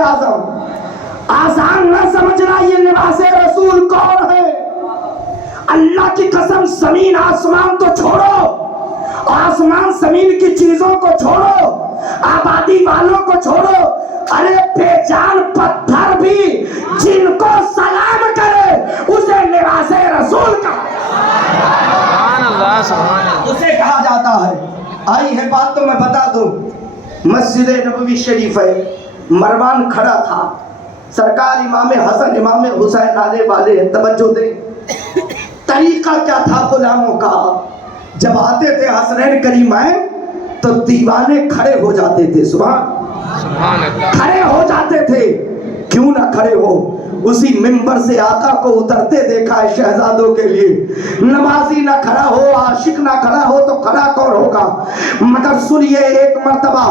आजम। आसान न समझना ये लिबास रसूल कौन है। अल्लाह की कसम, जमीन आसमान तो छोड़ो, आसमान जमीन की चीजों को छोड़ो, आबादी वालों को छोड़ो, अरे बेजान पत्थर भी जिनको सलाम करे उसे लिबास रसूल कहा, उसे कहा जाता है। आई है बात तो मैं बता दूं, मस्जिद नबवी शरीफ है, मरवान खड़ा था, सरकार इमाम हसन इमाम हुसैन आने वाले हैं, तवज्जो दे। तरीका क्या था गुलामों का, जब आते थे हसनैन करीमैन तो दीवाने खड़े हो जाते थे, सुभान खड़े हो जाते थे। क्यों ना खड़े हो, उसी मिंबर से आका को उतरते देखा है शहजादों के लिए। नमाजी ना खड़ा हो, आशिक ना खड़ा हो तो खड़ा कौन होगा। मगर सुनिए, एक मर्तबा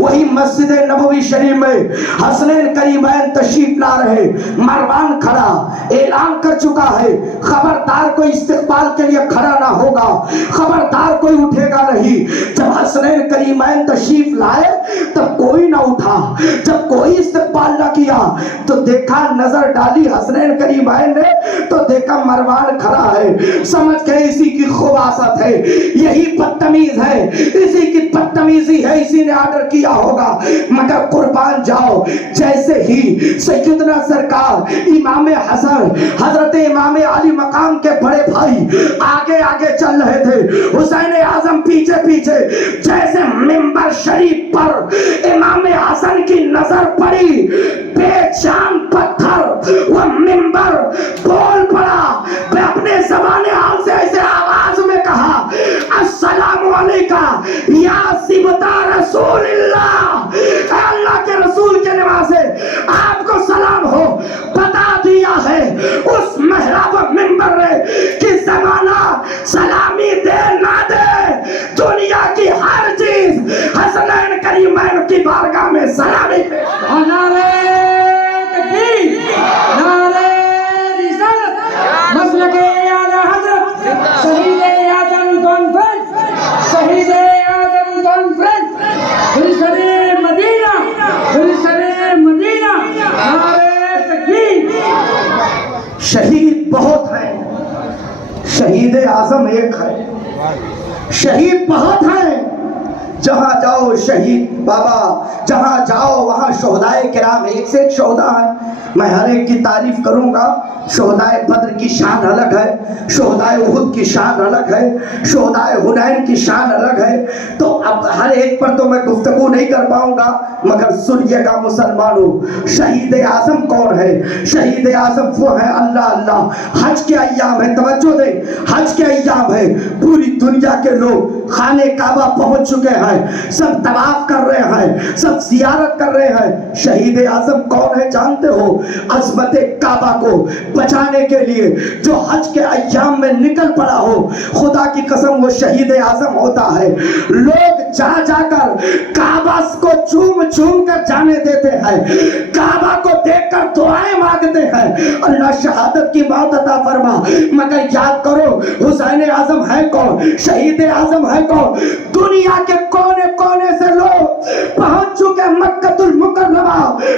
वही मस्जिद नबवी शरीफ में हसनैन करीमैन तशरीफ ला रहे, मरवान खड़ा ऐलान कर चुका है, खबरदार कोई इस्तिकबाल के लिए खड़ा ना होगा, खबरदार कोई उठेगा नहीं। जब हसनैन करीमैन तशरीफ लाए तब कोई ना उठा, जब कोई इस्तिकबाल ना किया तो देखा, नजर डाली हसनैन करीमैन ने तो देखा मरवान खड़ा है। समझ गए इसी की खुबासत है, यही बदतमीज है, इसी की बदतमीजी है, इसी ने ऑर्डर किया होगा। मगर कुर्बान जाओ, जैसे ही सैयदना सरकार इमाम हसन हजरत इमाम अली मकाम के बड़े भाई आगे आगे चल रहे थे, हुसैन आजम पीछे पीछे, जैसे मिंबर शरीफ पर इमाम हसन की नजर पड़ी, बेजान पत्थर वो मिंबर बोल पड़ा। मैं अपने ज़बाने हाल से ऐसे आवाज में कहा, अस्सलामु अलैका या सिबता रसूलिल्लाह, अल्लाह के रसूल के निवास से आपको सलाम हो। बता दिया है उस महराब मिंबर ने कि ज़माना सलामी दे ना दे, दुनिया की हर चीज हसनैन करीमैन की बारगाह में सलामी पे। शहीद बहुत हैं, शहीद आजम एक है। शहीद बहुत हैं, जहां जाओ शहीद बाबा, जहां जाओ वहां शोहदाए किराम, एक से एक शोहदा है। मैं हर एक की तारीफ करूंगा। शोहदाए बद्र की शान अलग है, शोहदाए उहुद की शान अलग है, शोहदाए हुनैन की शान अलग है। तो अब हर एक पर तो मैं गुफ्तगू नहीं कर पाऊंगा, मगर सुनिएगा मुसलमानों, शहीद आजम कौन है। शहीद आजम वो है, अल्लाह अल्लाह, हज के अय्याम है, तवज्जो दे, हज के अय्याम है, पूरी दुनिया के लोग खाने काबा पहुंच चुके हैं, सब तवाफ कर रहे हैं, सब जियारत कर रहे हैं। शहीद आजम कौन है जानते हो। अज़मत काबा को बचाने के लिए जो हज के अय्याम में निकल पड़ा हो, खुदा की कसम वो शहीद आजम होता है। लोग जा जाकर काबा को चूम चूम कर जाने देते हैं, काबा को देखकर दुआएं मांगते हैं, अल्लाह शहादत की मौत अता फरमा। मगर याद करो हुसैन आजम है कौन, शहीद आजम है कौन। दुनिया के कोने कोने से लोग पहुंच चुके मक्कतुल मुकर्रमा,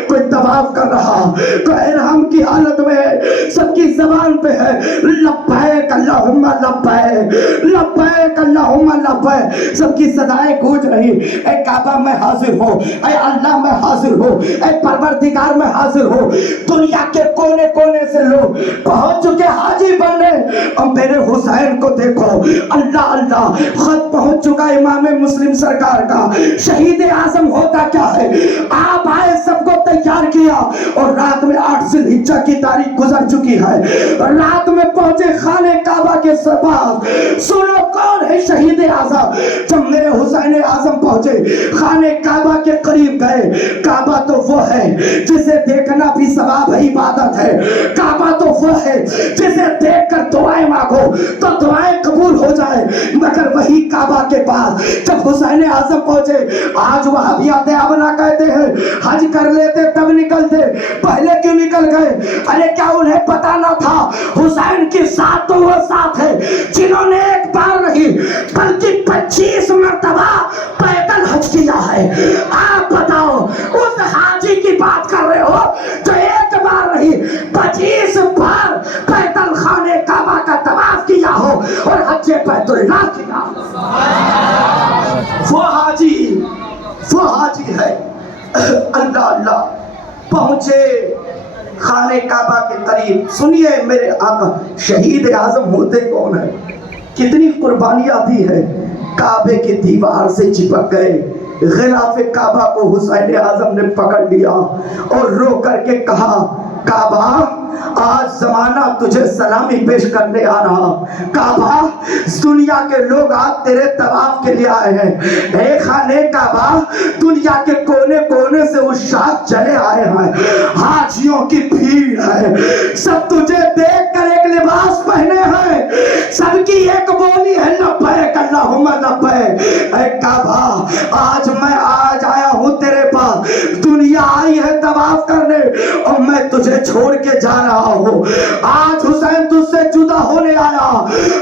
कोई तवाफ कर रहा, कोई इहराम की हालत में है, सबकी जबान पे है लब्बैक अल्लाहुम्मा लब्बैक, लब्बैक अल्लाहुम्मा लब्बैक, सबकी सदाएं गूंज रही। ऐ काबा में हाजिर हो, ऐ अल्लाह में हाजिर हो, ऐ परवरदिगार में हाजिर हो। दुनिया के कोने कोने से लोग पहुंच चुके हाजी बनने, और मेरे हुसैन को देखो, अल्लाह अल्लाह, खत पहुंच चुका इमाम मुस्लिम सरकार का। शहीद आजम होता क्या है, आप आए, सबको तैयार किया, और रात में 8 ज़िलहिज्जा की तारीख गुजर चुकी है, रात में पहुंचे खाने काबा के पास। सुनो कौन है शहीद आजम। जब मेरे हुसैन आजम पहुंचे, खाने काबा के करीब गए, काबा तो वो है जिसे देखना भी सवाब है, इबादत है। काबा तो वो है जिसे देखकर दुआएं मांगो तो दुआएं कबूल हो जाए। मगर वही काबा के पास जब हुसैन आजम पहुंचे, आज वहाबियात अपना कहते हैं हज कर लेते तब निकलते, पहले क्यों निकल गए? अरे क्या उन्हें पता न था हुसैन की साथ तो वो साथ है जिन्होंने एक बार नहीं बल्कि 25 मरतबा पैदल हज किया है। आप बताओ, उस हाजी की बात कर रहे हो जो एक बार नहीं 25 बार पैदल खाने काबा का तवाफ किया हो और हज बैतुल्लाह किया। वो हाजी है। अल्लाह अल्लाह पहुंचे खाने काबा के करीब। सुनिए मेरे आका, शहीद आजम होते कौन है? कितनी कुर्बानियां दी है। काबे की दीवार से चिपक गए, गिलाफ काबा को हुसैन आजम ने पकड़ लिया और रो करके कहा, काबा आज जमाना तुझे सलामी पेश करने आ रहा। काबा दुनिया के लोग आज तेरे तवाफ के लिए आए हैं। ए खाने काबा, दुनिया के कोने कोने से उशाक चले आए हैं, हाजियों की भीड़ है, सब तुझे देख कर एक लिबास पहने हैं, सबकी एक बोली है लब्बैक अल्लाहुम्मा लब्बैक। ए काबा आज मैं आज आया हूँ तेरे पास, दुनिया आई है तवाफ करने और मैं तुझे छोड़ के जा रहा हूँ। आज हुसैन तुझसे जुदा होने आया,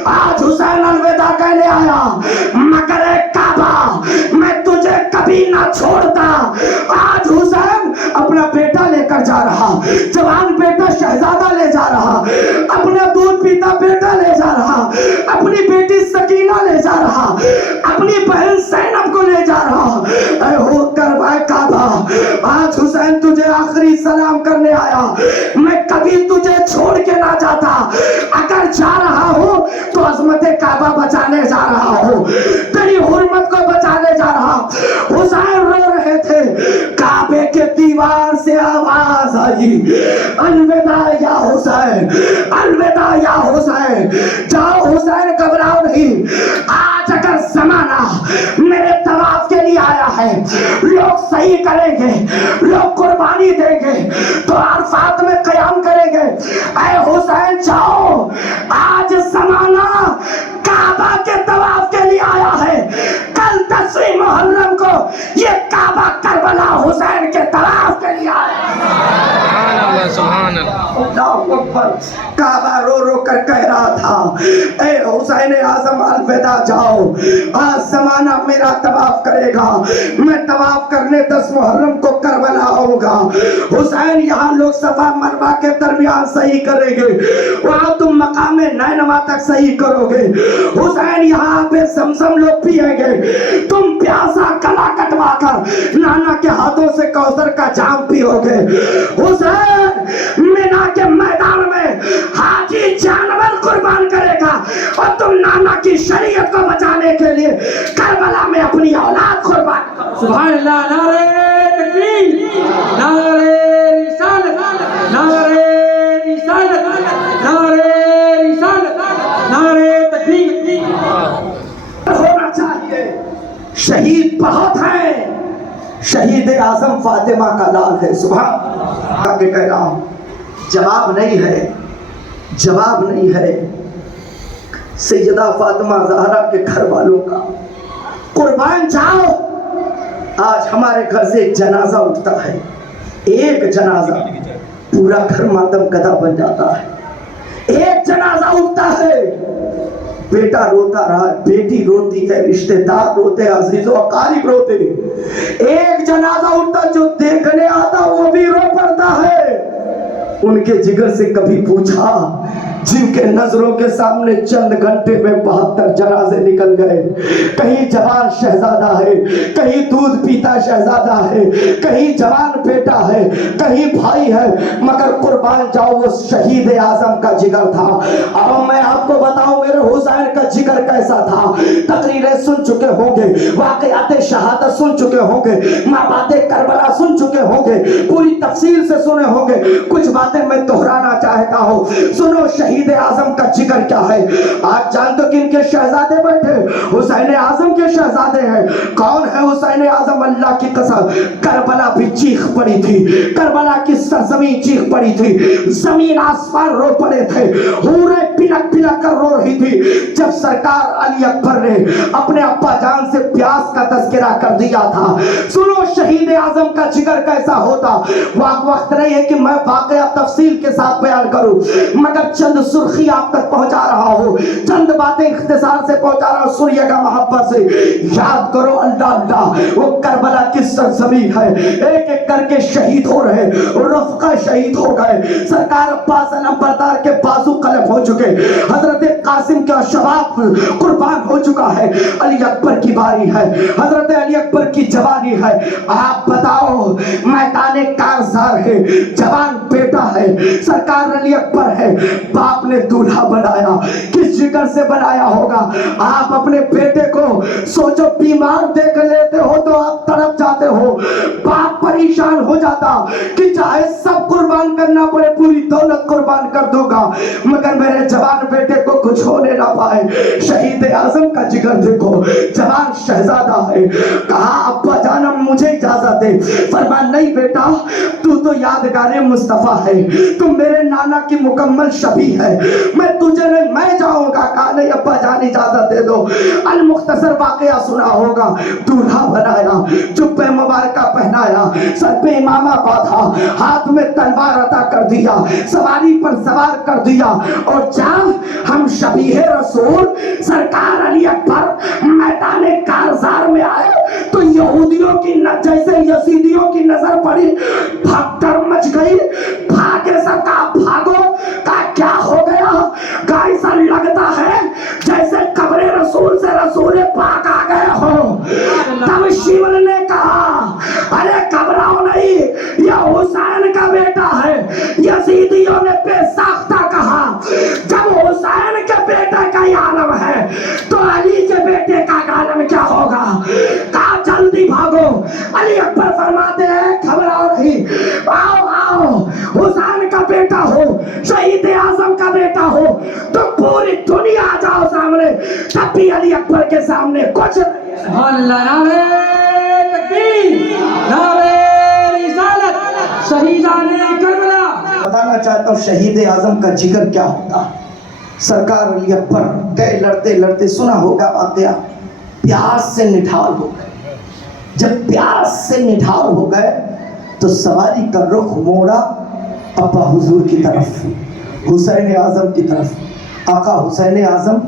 आज हुसैन अलविदा कहने आया, मगर काबा मैं तुझे कभी ना छोड़ता। आज हुसैन अपना बेटा लेकर जा रहा, जवान बेटा शहजादा ले जा रहा, अपना दूध पीता बेटा ले जा रहा, अपनी बेटी सकीना ले जा रहा, अपनी बहन सैनब को ले जा रहा। हो करवाए काबा, आज हुसैन तुझे आखिरी सलाम करने आया, मैं कभी तुझे छोड़ के ना जाता। अगर जा रहा हूं तो अजमत काबा बचाने जा रहा हूं, तेरी हुर्मत को बचाने जा रहा। हुसैन रो रहे थे, काबे के दीवार से आवाज आई, अलविदा या हुसैन, अलविदा या हुसैन। जाओ हुसैन, घबराओ नहीं। आज अगर जमाना मेरे तवाफ के लिए आया है, लोग सही करेंगे, लोग कुर्बानी देंगे, तो अरफात में कयाम करेंगे। ऐ हुसैन जाओ, आज जमाना काबा के तवाफ के लिए आया है। कल 10वीं मुहर्रम को ये काबा करबला हुसैन के तवाफ के लिए आया है। सुभान अल्लाह। काबा रो रो कर कह रहा था, ए हुसैन आजम अलविदा जाओ, आज जमाना मेरा तवाफ करेगा, मैं तवाफ करने 10 मुहर्रम को करबला आऊंगा। हुसैन यहाँ लोग सफा मरवा के दरमियान सही करेंगे, वहां तुम मकामे नैनवा तक सही करोगे। हुसैन यहाँ पे समसम लोग पिएंगे, तुम प्यासा गला कटवा कर नाना के हाथों से कौसर का जाम पियोगे। हुसैन मीना के मैदान में हाजी जानवर कुर्बान करेगा और तुम नाना की शरीयत को बचाने के लिए करबला में अपनी औलाद कुर्बान करो। सुभान अल्लाह। नारे तकबीर, नारे रिसालत, नारे रिसालत, नारे रिसालत, नारे तकबीर। होना चाहिए। शहीद बहुत हैं, शहीद आजम फातिमा का लाल है। सुभान आगे कह रहा हूं, जवाब नहीं है, जवाब नहीं है सैयदा फातिमा ज़हरा के घर वालों का। कुर्बान जाओ, आज हमारे घर से एक जनाजा उठता है, एक जनाजा पूरा घर मातम कदा बन जाता है। एक जनाजा उठता है, बेटा रोता रहा, बेटी रोती है, रिश्तेदार रोते, अजीजों अकारीब रोते। एक जनाजा उठता, जो देखने आता वो भी रो पड़ता है। उनके जिगर से कभी पूछा, जिनके नजरों के सामने चंद घंटे में 72 जनाजे निकल गए। कहीं जवान शहजादा है, कहीं दूध पीता शहजादा है, कहीं जवान बेटा है, कहीं भाई है, मगर कुर्बान जाओ वो शहीद आजम का जिगर था। अब मैं आपको बताऊं मेरे हुसैन का जिगर कैसा था। तकरीरें सुन चुके होंगे, वाक़यात शहादत सुन चुके होंगे, माबाते करबला सुन चुके होंगे, पूरी तफसील से सुने होंगे। कुछ बातें मैं दोहराना चाहता हूं, सुनो। शहीद शहीद आजम का जिक्र क्या है। आज जान तो किन के शहजादे बैठे, हुसैन आजम के शहजादे हैं। कौन है हुसैन आजम? अल्लाह की कसम, करबला भी चीख पड़ी थी, करबला की सरजमीन चीख पड़ी थी, जमीन आसमान रो पड़े थे, हूरें पिलक पिलक कर रो रही थी जब सरकार अली अकबर ने अपने अब्बा जान से प्यास का तज़किरा कर दिया था। सुनो शहीद आजम का जिक्र कैसा होता। वक्त नहीं है कि मैं वाकया तफसील के साथ बयान करूं, मगर चंद सुर्खी आप तक पहुंचा रहा हूं, चंद बातें इख्तिसार से पहुंचा रहा हूं। सुनिएगा मोहब्बत से, याद करो अल्लाह अल्लाह, वो करबला की सरजमीन है, एक एक करके शहीद हो रहे, रफ़का शहीद हो गए, सरकार अब्बास नंबरदार के बाजू कलम हो चुके, हजरत कासिम का शबाब कुर्बान हो चुका है, अली अकबर की बारी है, हजरत अली अकबर की जवानी है। आप बताओ, मैदान कारज़ार है, जवान बेटा है, सरकार अली अकबर है, बाप ने दूल्हा बनाया, किस जिगर से बनाया होगा। आप अपने बेटे को सोचो, बीमार देख लेते हो तो आप तड़प जाते हो, बाप परेशान हो जाता कि चाहे सब कुर्बान करना पड़े, पूरी दौलत कुर्बान कर दूंगा, मगर मेरे जवान बेटे को कुछ होने ना पाए। शहीद आजम का जिगर देखो, जवान शहजादा है, कहा अब्बा जान मुझे इजाजत दे, फरमाया नहीं बेटा, तू तो यादगार मुस्तफा है, तू मेरे नाना की मुकम्मल शबी है, मैं तुझे नहीं, मैं जाऊंगा। कहा नहीं अब्बा जान इजाजत दे दो। अल मुख्तसर वाकया सुना होगा, दूल्हा बनाया, जुब्बे मुबारका पहनाया, सर पे इमामा बांधा, हाथ में तलवार अता कर दिया, सवारी पर सवार कर दिया, और जब हम शबीह रसूल सरकार अली अकबर मैदान कारज़ार में आए तो यहूदियों की जैसे यजीदियों की नजर पड़ी, भगदड़ मच गई, भागे सबका भागो। का क्या हो गया? का ऐसा लगता है जैसे कब्रे रसूल से रसूल पाक आ गए हो। तब शिमर ने कहा अरे घबराओ नहीं, यह हुसैन का बेटा है। यजीदियों ने बेसाख्ता कहा जब हुसैन के बेटे का आलम है तो अली के बेटे का आलम क्या होगा। कहा जल्दी भागो। अली अकबर फरमाते हैं घबराओ नहीं, आओ आओ, हुसैन का बेटा हो, शहीद आजम का बेटा हो, तो पूरी दुनिया आ जाओ सामने। तब भी अली अकबर के सामने कुछ नारे तकबीर, नारे रिसालत, शहीदाने करबला। बताना चाहता हूँ शहीद आजम का जिक्र क्या होता। सरकार अली अकबर गए लड़ते लड़ते, सुना होगा वाकया, प्यास से निठार हो गए। जब प्यास से निठार हो गए तो सवारी का रुख मोड़ा अब्बा हुजूर की तरफ, हुसैन आजम की तरफ। आका हुसैन आजम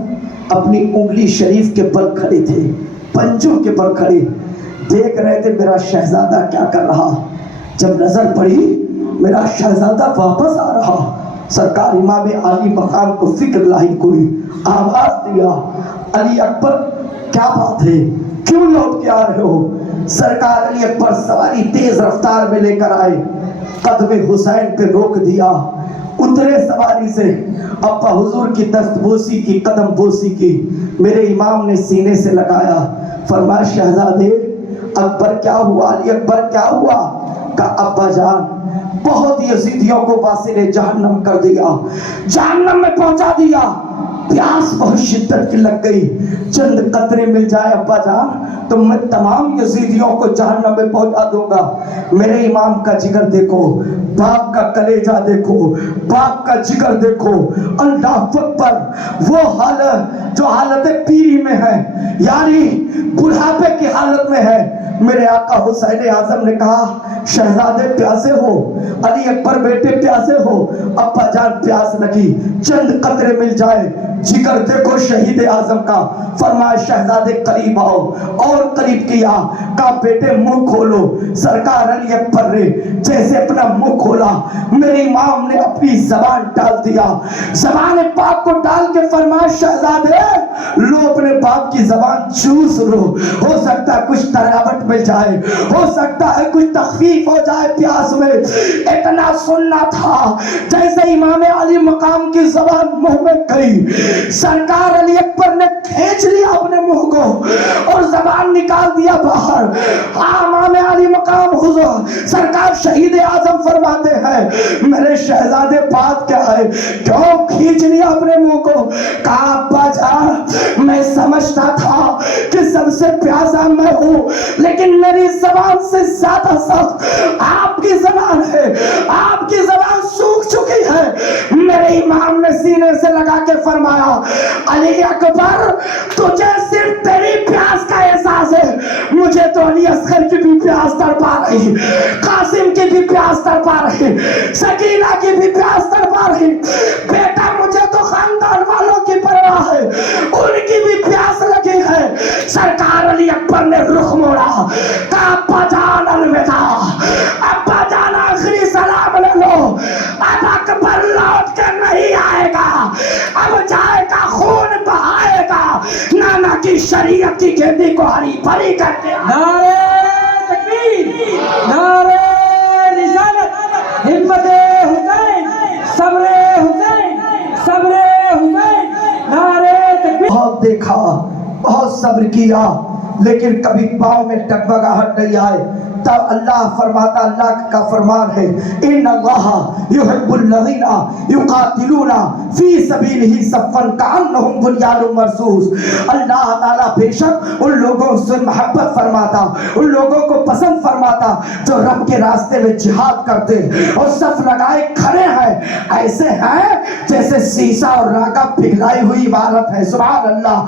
अपनी उंगली शरीफ के बल खड़े थे, पंजों के बल खड़े, देख रहे थे मेरा शहजादा क्या कर रहा। जब नजर पड़ी मेरा शहजादा वापस आ रहा, सरकार इमाम आली मकाम को फिक्र लाहिक हुई, आवाज दिया अली अकबर क्या बात है, क्यों लौट के आ रहे हो। सरकार अली अकबर सवारी तेज रफ्तार में लेकर आए, कदम हुसैन पे रोक दिया, उतरे सवारी से, अब्बा हुजूर की दस्तबोसी की, कदम बोसी की, मेरे इमाम ने सीने से लगाया, फरमाया शहजादे अकबर क्या हुआ, अली अकबर क्या हुआ। का अब्बा जान बहुत यजीदियों को वासिले जहन्नम कर दिया, जहन्नम में पहुंचा दिया, प्यास बहुत शिद्दत की लग गई, चंद कतरे मिल जाए अब्बा जान तो मैं तमाम यजीदियों को जहन्नम में पहुंचा दूंगा। मेरे इमाम का जिगर देखो, बाप का कलेजा देखो, बाप का जिगर देखो, अल्लाह अकबर, वो हालत जो हालत पीरी में है, यानी बुढ़ापे की हालत में है। मेरे आका हुसैन आजम ने कहा शहजादे प्यासे हो, अली अकबर बेटे प्यासे हो। अब्बा जान प्यास लगी, चंद कतरे मिल जाए, जिगर देखो शहीद आजम का। फरमाया शहजादे करीब आओ, और करीब किया, कहा बेटे मुंह खोलो। सरकार अली अकबर ने जैसे अपना मुंह खोला, मेरे इमाम ने अपनी जबान डाल दिया, जबान पाक को डाल के फरमाया शहजादे लो अपने बाप की जबान चूस लो, हो सकता है कुछ तरावट मिल जाए, हो सकता है कुछ तखफीफ हो जाए प्यास में। इतना सुनना था जैसे इमाम अली मकाम की जबान मुंह में गई, सरकार अली अकबर ने खींच लिया अपने मुंह को और जबान निकाल दिया बाहर। इमाम अली मकाम हुजूर सरकार शहीद आजम फरमाते हैं ہے میرے شہزادے پاک کیا ہے، کیوں کھینچ لیا اپنے منہ کو؟ کہا ابا جان میں سمجھتا تھا کہ سب سے پیاسا میں ہوں، لیکن میری زبان سے زیادہ سخت آپ کی زبان ہے، آپ کی زبان سوکھ چکی ہے۔ میرے امام نے سینے سے لگا کے فرمایا علی اکبر تجھے صرف تیری پیاس کا احساس ہے، مجھے تو علی اصغر کی بھی پیاس تڑپا رہی، قاسم کی بھی پیاس تڑپا رہی، سکینہ کی بھی پیاس تڑپا رہی، بیٹا مجھے تو خاندان والوں کی پرواہ ہے، ان کی بھی پیاس لگی ہے۔ سرکار علی اکبر نے رخ موڑا، کہا ابا جان الوداع، ابا جان آخری سلام لے لو، اب اکبر لوٹ کے نہیں آئے گا، اب جائے گا خون بہائے گا، نانا کی شریعت کی کھیتی کو ہری بھری کر کے۔ نعرہ تکبیر، نعرہ رسالت، ہمت حسین، صبر حسین، صبر حسین، نعرہ تکبیر۔ بہت دیکھا، بہت صبر کیا، لیکن کبھی پاؤں میں ٹگمگاہٹ نہیں آئے۔ تب اللہ فرماتا، اللہ کا فرمان ہے ان اللہ یحب الذین یقاتلون فی سبیلہ صفا کانہم بنیان مرصوص۔ اللہ تعالیٰ بے شک ان لوگوں سے محبت فرماتا، ان لوگوں کو پسند فرماتا جو رب کے راستے میں جہاد کرتے اور صف لگائے کھڑے ہیں، ایسے ہیں جیسے سیسا اور راکا پگھلائی ہوئی عمارت ہے۔ سبحان اللہ۔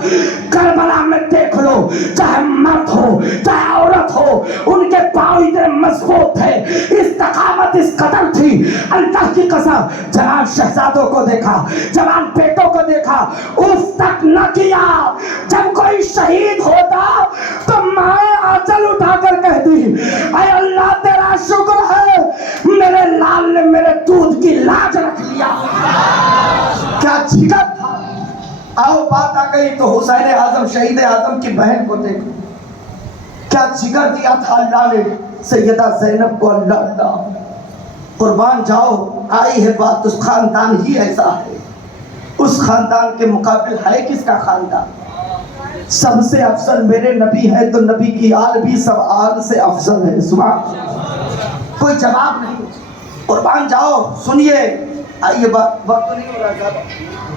کربلا میں دیکھ لو، چاہے مرد ہو چاہے عورت ہو، ان کے پاؤں اتنے مضبوط تھے، استقامت اس قدر تھی، اللہ کی قسم۔ جوان شہزادوں کو دیکھا، جوان بیٹوں کو دیکھا، اف تک نہ کیا۔ جب کوئی شہید ہوتا تو مائیں آنچل اٹھا کر کہتی اے اللہ تیرا شکر ہے میرے لال نے میرے دودھ کی لاج رکھ لیا۔ کیا جگر تھا۔ آؤ بات آ گئی تو حسین اعظم شہید اعظم کی بہن کو دیکھو، کیا جگر دیا تھا اللہ نے سیدہ زینب کو۔ اللہ اللہ قربان جاؤ، آئی ہے بات، اس خاندان ہی ایسا ہے، اس خاندان کے مقابل ہے کس کا خاندان؟ سب سے افضل میرے نبی ہے تو نبی کی آل بھی سب آل سے افضل ہے۔ سبحان اللہ، کوئی جواب نہیں۔ قربان جاؤ، سنیے، آئیے بات، وقت نہیں ہو رہا زیادہ۔